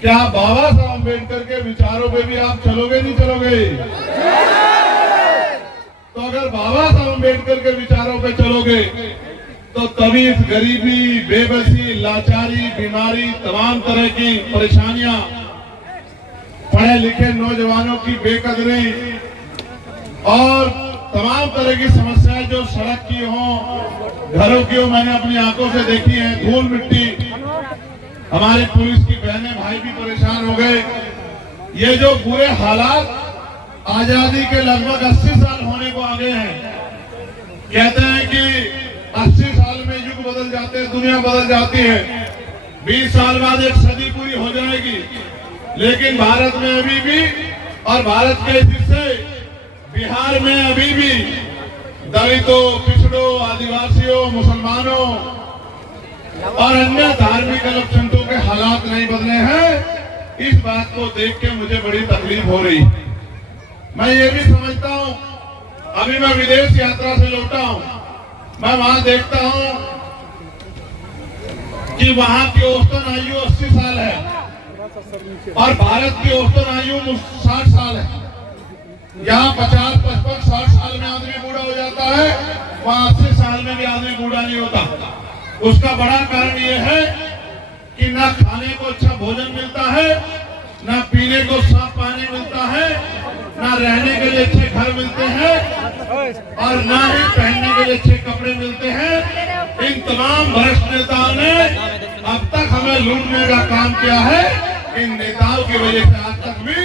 क्या बाबा साहब अम्बेडकर के विचारों पे भी आप चलोगे नहीं चलोगे? तो अगर बाबा साहब अम्बेडकर के विचारों पे चलोगे तो तभी इस गरीबी, बेबसी, लाचारी, बीमारी, तमाम तरह की परेशानियां, पढ़े लिखे नौजवानों की बेकदरी और तमाम तरह की समस्याएं जो सड़क की हो, घरों की हो, मैंने अपनी आंखों से देखी है। धूल मिट्टी, हमारी पुलिस की बहनें भाई भी परेशान हो गए। ये जो बुरे हालात आजादी के लगभग 80 साल होने को आ गए हैं। कहते हैं कि 80 साल में युग बदल जाते हैं, दुनिया बदल जाती है, 20 साल बाद एक सदी पूरी हो जाएगी, लेकिन भारत में अभी भी और भारत के हिस्से बिहार में अभी भी दलितों, पिछड़ों, आदिवासियों, मुसलमानों और अन्य धार्मिक अल्पसंख्यकों के हालात नहीं बदले हैं। इस बात को देख के मुझे बड़ी तकलीफ हो रही। मैं ये भी समझता हूँ, अभी मैं विदेश यात्रा से लौटा हूँ, मैं वहां देखता हूँ कि वहां की औसतन आयु 80 साल है और भारत की औसतन आयु 60 साल है। यहाँ 50, 55, 60 साल में आदमी बूढ़ा हो जाता है, वहाँ 80 साल में भी आदमी बूढ़ा नहीं होता। उसका बड़ा कारण ये है कि ना खाने को अच्छा भोजन मिलता है, ना पीने को साफ पानी मिलता है, ना रहने के लिए अच्छे घर मिलते हैं और ना ही पहनने के लिए अच्छे कपड़े मिलते हैं। इन तमाम भ्रष्ट नेताओं ने अब तक हमें लूटने का काम किया है। इन नेताओं की वजह से आज तक भी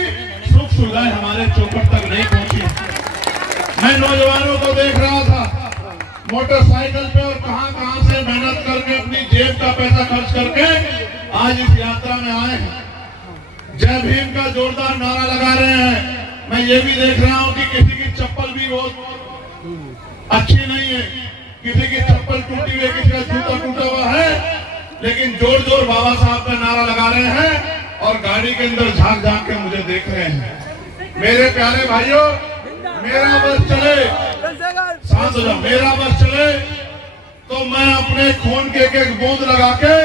सुख सुविधाएं हमारे चौखट तक नहीं पहुंची। मैं नौजवानों को देख रहा था मोटरसाइकिल पे और कहां से मेहनत करके अपनी जेब का पैसा खर्च करके आज इस यात्रा में आए हैं। जय भीम का जोरदार नारा लगा रहे हैं। मैं ये भी देख रहा हूं कि किसी की चप्पल भी बहुत अच्छी नहीं है, किसी की चप्पल टूटी हुई है, किसी का जूता टूटा हुआ है, लेकिन जोर जोर बाबा साहब का नारा लगा रहे हैं और गाड़ी के अंदर झांक झांक के मुझे देख रहे हैं। मेरे प्यारे भाइयों, मेरा बस चले, शांत हो जाओ, मेरा बस चले तो मैं अपने खून के एक एक बूंद लगा के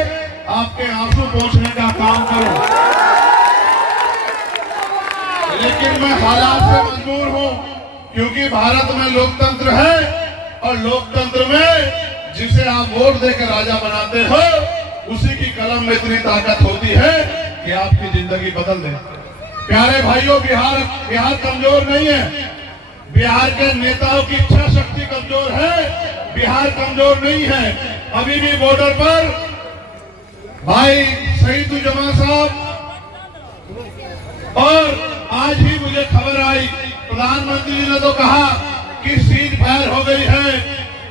आपके आंसू पहुंचने का काम करूं, लेकिन मैं हालात से मजबूर हूं, क्योंकि भारत में लोकतंत्र है और लोकतंत्र में जिसे आप वोट देकर राजा बनाते हो उसी की कलम में इतनी ताकत होती है कि आपकी जिंदगी बदल दे। प्यारे भाइयों, बिहार कमजोर नहीं है, बिहार के नेताओं की इच्छा शक्ति कमजोर है, बिहार कमजोर नहीं है। अभी भी बॉर्डर पर भाई शहीदुज्जमान साहब, और आज ही मुझे खबर आई, प्रधानमंत्री जी ने तो कहा कि सीज फायर हो गई है,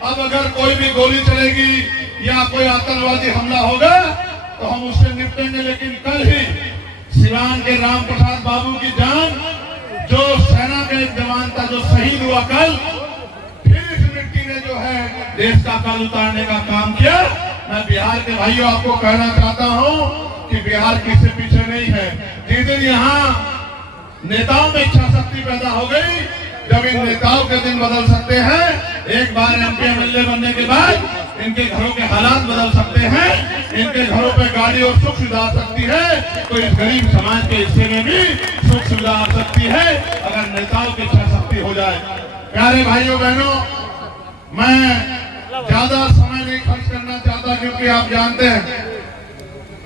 अब अगर कोई भी गोली चलेगी या कोई आतंकवादी हमला होगा तो हम उससे निपटेंगे। लेकिन कल ही सिवान के राम प्रसाद बाबू की जान, जो सेना का एक जवान था जो शहीद हुआ कल, फिर इस मिट्टी ने जो है देश का कल उतारने का काम किया। मैं बिहार के भाइयों आपको कहना चाहता हूं कि बिहार किसी पीछे नहीं है। जिस दिन यहाँ नेताओं में इच्छा शक्ति पैदा हो गई, जब इन नेताओं के दिन बदल सकते हैं, एक बार एमपी एमएलए बनने के बाद इनके घरों के हालात बदल सकते हैं, इनके घरों पे गाड़ी और सुख सुविधा आ सकती है, तो इस गरीब समाज के हिस्से में भी सुख सुविधा आ सकती है अगर नेताओं की इच्छा शक्ति हो जाए। प्यारे भाइयों बहनों, मैं ज्यादा समय नहीं खर्च करना चाहता, क्योंकि आप जानते हैं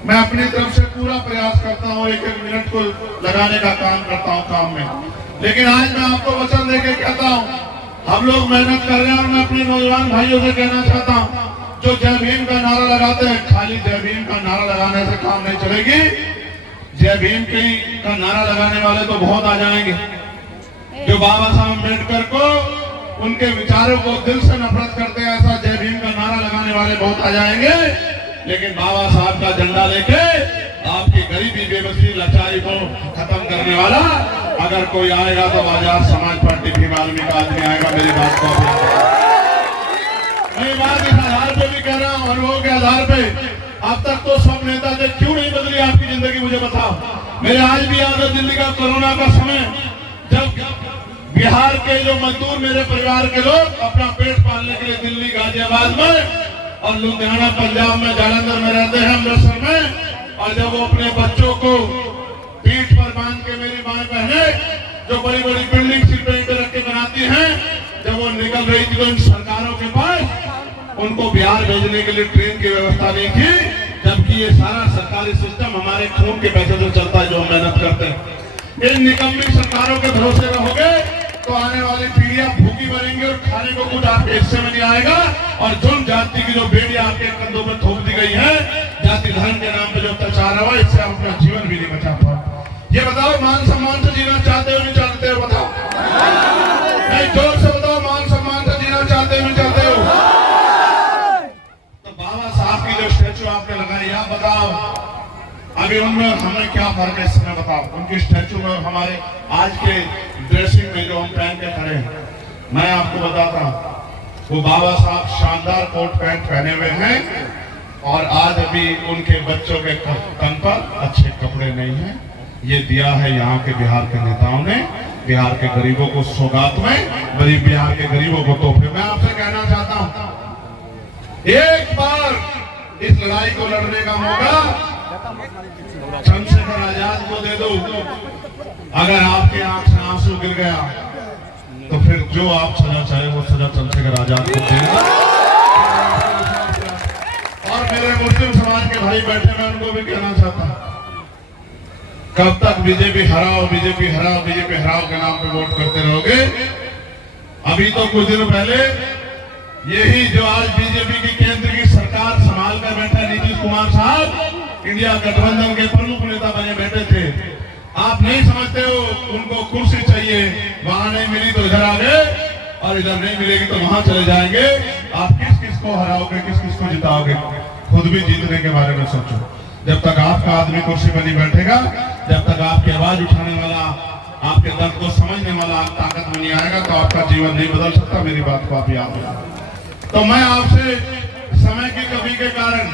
मैं अपनी तरफ से पूरा प्रयास करता हूँ, एक एक मिनट को लगाने का काम करता हूँ काम में। लेकिन आज मैं आपको वचन देके कहता हूँ, हम लोग मेहनत कर रहे हैं और मैं अपने नौजवान भाइयों से कहना चाहता हूँ, जो जय भीम का नारा लगाते हैं, खाली जय भीम का नारा लगाने से काम नहीं चलेगी। जय भीम का नारा लगाने वाले तो बहुत आ जाएंगे, जो बाबा साहब अम्बेडकर को, उनके विचारों को दिल से नफरत करते हैं, ऐसा जय भीम का नारा लगाने वाले बहुत आ जाएंगे। लेकिन बाबा साहब का झंडा लेके आपकी गरीबी, बेबसी, लाचारी को खत्म करने वाला अगर कोई आएगा तो बाजार समाज पार्टी भीम आर्मी का आदमी आएगा। मेरी बात को मैं बात इस आधार पे भी कह रहा हूँ, अनुभव के आधार पे। अब तक तो सब नेता ने क्यों नहीं बदली आपकी जिंदगी, मुझे बताओ। मेरे आज भी याद है दिल्ली का कोरोना का समय, जब बिहार के जो मजदूर, मेरे परिवार के लोग अपना पेट पालने के लिए दिल्ली, गाजियाबाद में और लुधियाना, पंजाब में, जालंधर में रहते हैं, अमृतसर में, और जब वो अपने बच्चों को पीठ पर बांध के, मेरी माए बहने जो बड़ी बड़ी बिल्डिंग सिर पे ईंटें रख के बनाती हैं, जब वो निकल रही थी तो इन सरकारों के पास उनको बिहार भेजने के लिए ट्रेन की व्यवस्था नहीं थी, जबकि ये सारा सरकारी सिस्टम हमारे खून के पैसे से चलता है, जो हम मेहनत करते हैं। इन निकम्मी सरकारों के भरोसे रहोगे तो आने वाली पीढ़ियां भूखी मरेंगी और खाने को कुछ आपके हिस्से में नहीं आएगा। और जुर्म जाति की जो बेड़ी आपके कंधों पर थोप दी गई है, जाति धर्म के नाम पे जो अत्याचार हुआ, इससे आप अपना जीवन भी नहीं बचा पाओ। ये बताओ, मान सम्मान से जीना चाहते हो नहीं चाहते हो? बताओ, नहीं, जोर से बताओ, मान सम्मान से जीना चाहते हो नहीं चाहते हो? तो बाबा साहब की जो स्टैचू आपने लगाई, आप बताओ अभी उनमें हमें क्या फर्क है? इस समय बताओ, उनकी स्टैचू में हमारे आज के ड्रेसिंग में जो हम पहन के खड़े हैं, मैं आपको बताता हूँ, वो बाबा साहब शानदार कोट पैंट पहने हुए हैं और आज अभी उनके बच्चों के तन पर अच्छे कपड़े नहीं हैं। ये दिया है यहाँ के बिहार के नेताओं ने, बिहार के गरीबों को सौगात में, गरीब बिहार के गरीबों को तोहफे। मैं आपसे कहना चाहता हूँ, एक बार इस लड़ाई को लड़ने का मौका चंद्रशेखर आजाद को दे दो। अगर आपके आंख से आंसू गिर गया तो फिर जो आप सजा चाहे वो सजा चंद्रशेखर आजाद को देगा। और मेरे मुस्लिम समाज के भाई बैठे, मैं उनको भी कहना चाहता हूं, कब तक बीजेपी हराओ बीजेपी हराओ बीजेपी हराओ के नाम पे वोट करते रहोगे? अभी तो कुछ दिन पहले यही जो आज बीजेपी की केंद्र की सरकार संभाल कर बैठे नीतीश कुमार साहब, इंडिया गठबंधन के प्रमुख नेता बने बैठे थे। आप नहीं समझते हो, उनको कुर्सी चाहिए, वहां नहीं मिली तो इधर आ गए और इधर नहीं मिलेगी तो वहां चले जाएंगे। आप किस किस को हराओगे, किस किस को जिताओगे? खुद भी जीतने के बारे में सोचो। जब तक आपका आदमी कुर्सी पर नहीं बैठेगा, जब तक आपकी आवाज उठाने वाला, आपके दर्द को समझने वाला ताकत में नहीं आएगा, तो आपका जीवन नहीं बदल सकता। मेरी बात को आप याद रखो। तो मैं आपसे समय की कमी के कारण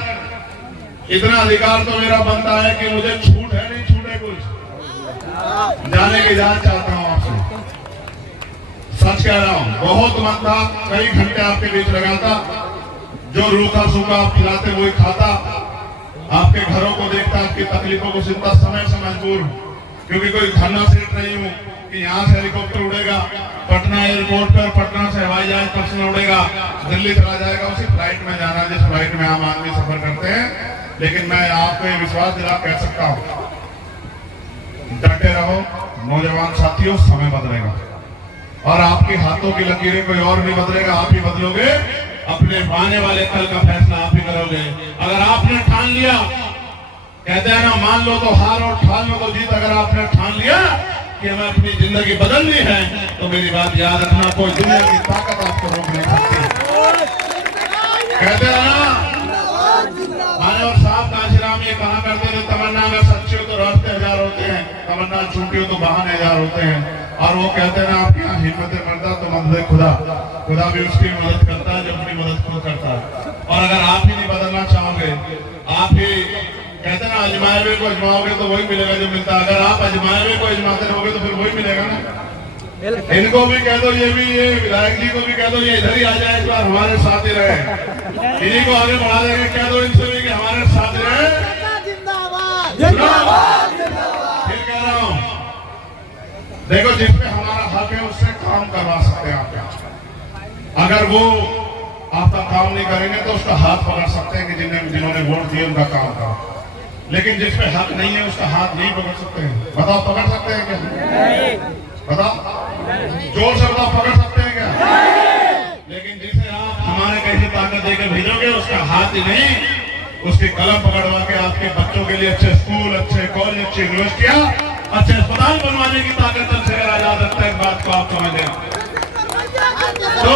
इतना अधिकार तो मेरा बनता है कि मुझे छूट है नहीं छूटे कुछ जाने की इजाजत चाहता हूं आपसे। सच कह रहा हूं, बहुत मन था, कई घंटे आपके बीच लगाता, जो रूखा सूखा आप खिलाते वही खाता, आपके घरों को देखता, आपकी तकलीफों को सुनता। समय से मजबूर हूं क्योंकि कोई धरना सेठ नहीं हूं कि यहाँ से हेलीकॉप्टर उड़ेगा पटना एयरपोर्ट पर, पटना से हवाई जहाज पर्सनल उड़ेगा दिल्ली चला जाएगा, उसी फ्लाइट में जाना जिस फ्लाइट में आम आदमी सफर करते हैं। लेकिन मैं आपको विश्वास दिला कह सकता हूं, डटे रहो नौजवान साथियों, समय बदलेगा और आपके हाथों की लकीरें कोई और नहीं बदलेगा, आप ही बदलोगे। अपने आने वाले कल का फैसला आप ही करोगे। अगर आपने ठान लिया, कहते हैं ना, मान लो तो हार और ठान लो तो जीत। अगर आपने ठान लिया कि हमें अपनी जिंदगी बदलनी है, तो मेरी बात याद रखना, कोई दुनिया की ताकत आपको रोक नहीं सकती। कहते हैं ना, मानव साहब कांशीराम ये कहा करते थे, तमन्ना अगर सच्ची हो तो रास्ते हजार होते हैं, तमन्ना झूठी हो तो बहाने हजार होते हैं। और वो कहते हैं ना, आपके यहाँ हिम्मत मरदा तो मदद खुदा, खुदा भी उसकी मदद करता है जो अपनी मदद खुद करता है। और अगर आप ही नहीं बदलना चाहोगे, आप ही कहते हैं ना, अजमाए हुए को अजमाओगे तो वही मिलेगा जो मिलता है। अगर आप अजमाए हुए को अजमाते रहोगे तो फिर वही मिलेगा ना। इनको भी कह दो, ये विधायक जी को भी कह दो, ये इधर ही आ जाए, इस बार हमारे साथ ही रहे, इन्हीं को आगे बढ़ा देंगे। कह दो इनसे भी कि हमारे साथ रहे। फिर कह रहा हूं, देखो, जिसपे हमारा हक है उससे काम करवा सकते हैं आप। अगर वो आपका काम नहीं करेंगे तो उसका हाथ पकड़ सकते हैं कि जिन्होंने वोट दिए उनका काम करो। लेकिन जिसपे हक नहीं है उसका हाथ नहीं पकड़ सकते हैं। बताओ, पकड़ सकते हैं क्या? बताओ, जोर से बताओ, पकड़ सकते हैं क्या? लेकिन जिसे आप हमारे कैसी ताकत देकर भेजोगे, उसका हाथ ही नहीं, उसकी कलम पकड़वा के आपके बच्चों के लिए अच्छे स्कूल, अच्छे कॉलेज, अच्छी यूनिवर्सिटियां, अच्छे अस्पताल बनवाने की ताकत चंद्रशेखर आजाद रखता है। इस बात को आप समझ लें। तो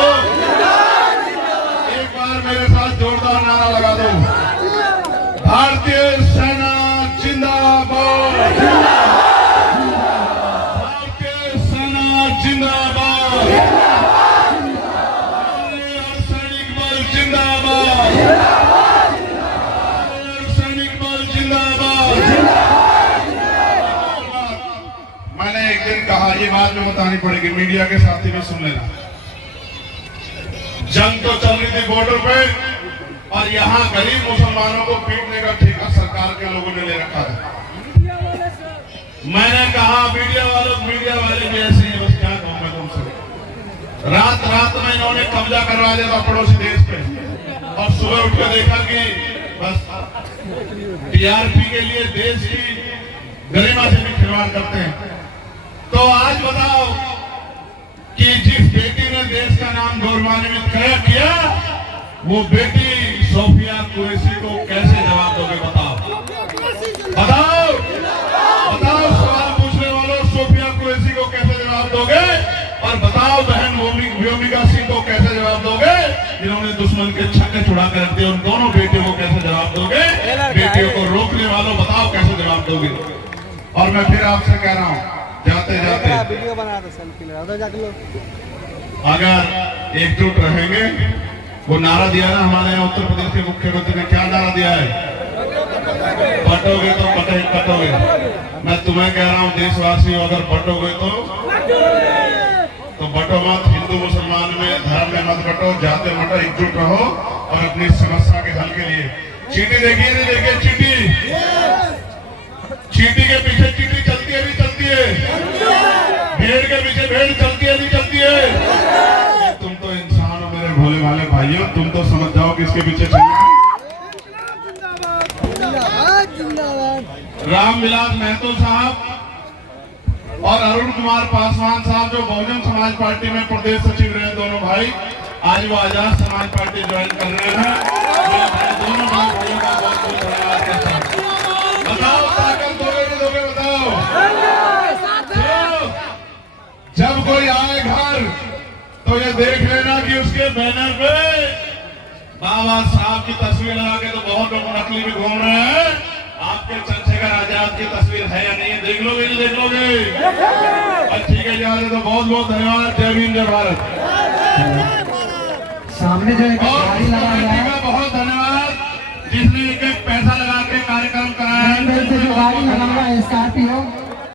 एक बार मेरे साथ जोरदार नारा लगा दो, भारतीय सेना जिंदाबाद, भारतीय सेना जिंदाबाद, सैनिक बल जिंदाबाद, सैनिक बल जिंदाबाद। मैंने एक दिन कहा, ये बात में बतानी पड़ेगी, मीडिया के साथी भी सुन लेना। जंग तो चल रही थी बॉर्डर पे, और यहाँ गरीब मुसलमानों को पीटने का ठेका सरकार के लोगों ने ले रखा है। मैंने कहा मीडिया वाले भी ऐसे ही, बस क्या कहूं मैं तुमसे। रात में इन्होंने कब्जा करवा दिया था पड़ोसी देश पे, और सुबह उठ कर देखा कि बस टीआरपी के लिए देश की गरिमा से भी खिलवाड़ करते हैं। तो आज बताओ कि जिस बेटी ने देश का नाम गौरवान्वित किया, वो बेटी सोफिया कुरैशी को कैसे जवाब दोगे? बताओ सवाल पूछने वालों, सोफिया कुरैशी को कैसे जवाब दोगे? और बताओ बहन व्योमिका सिंह को कैसे जवाब दोगे, जिन्होंने दुश्मन के छक्के छुड़ा कर रख दिए? उन दोनों बेटियों को कैसे जवाब दोगे? बेटियों को रोकने वालों बताओ कैसे जवाब दोगे? और मैं फिर आपसे कह रहा हूँ, जाते अगर एकजुट रहेंगे, वो नारा दिया ना हमारे यहाँ उत्तर प्रदेश के मुख्यमंत्री ने, क्या नारा दिया है? बटोगे तो कटोगे। मैं तुम्हें कह रहा हूँ देशवासियों, अगर बटोगे तो बटो मत, हिंदू मुसलमान में धर्म में मत बटो, जाते बटो, एकजुट रहो और अपनी समस्या के हल के लिए। चींटी देखिए, नहीं देखिए चींटी? चींटी के पीछे चींटी चलती है, नहीं चलती है? भेड़ के पीछे भेड़ चलती है, नहीं चलती है? तुम तो इंसान हो मेरे भोले भाले भाइयों, तुम तो समझ जाओ किसके पीछे चलना। रामविलास महतो साहब और अरुण कुमार पासवान साहब, जो बहुजन समाज पार्टी में प्रदेश सचिव रहे, दोनों भाई आज वो आजाद समाज पार्टी ज्वाइन कर रहे हैं। दोनों भाइयों का बहुत बहुत धन्यवाद करता हूं। बताओ ताकत दोगे नहीं दोगे? बताओ। जब कोई आए घर तो ये देख लेना कि उसके बैनर पे बाबा साहब की तस्वीर लगा के, तो बहुत लोग नकली भी घूम रहे हैं, आपके चंद्रशेखर आजाद की तस्वीर है या नहीं? देख लोगे नहीं देख लोगे? ठीक है जी, तो बहुत बहुत धन्यवाद। जय भीम, जय भारत। सामने जो एक गाड़ी लगा है, बहुत धन्यवाद जिसने एक पैसा लगा के कार्यक्रम कराया है। गाड़ी लगा हुआ है स्कॉर्पियो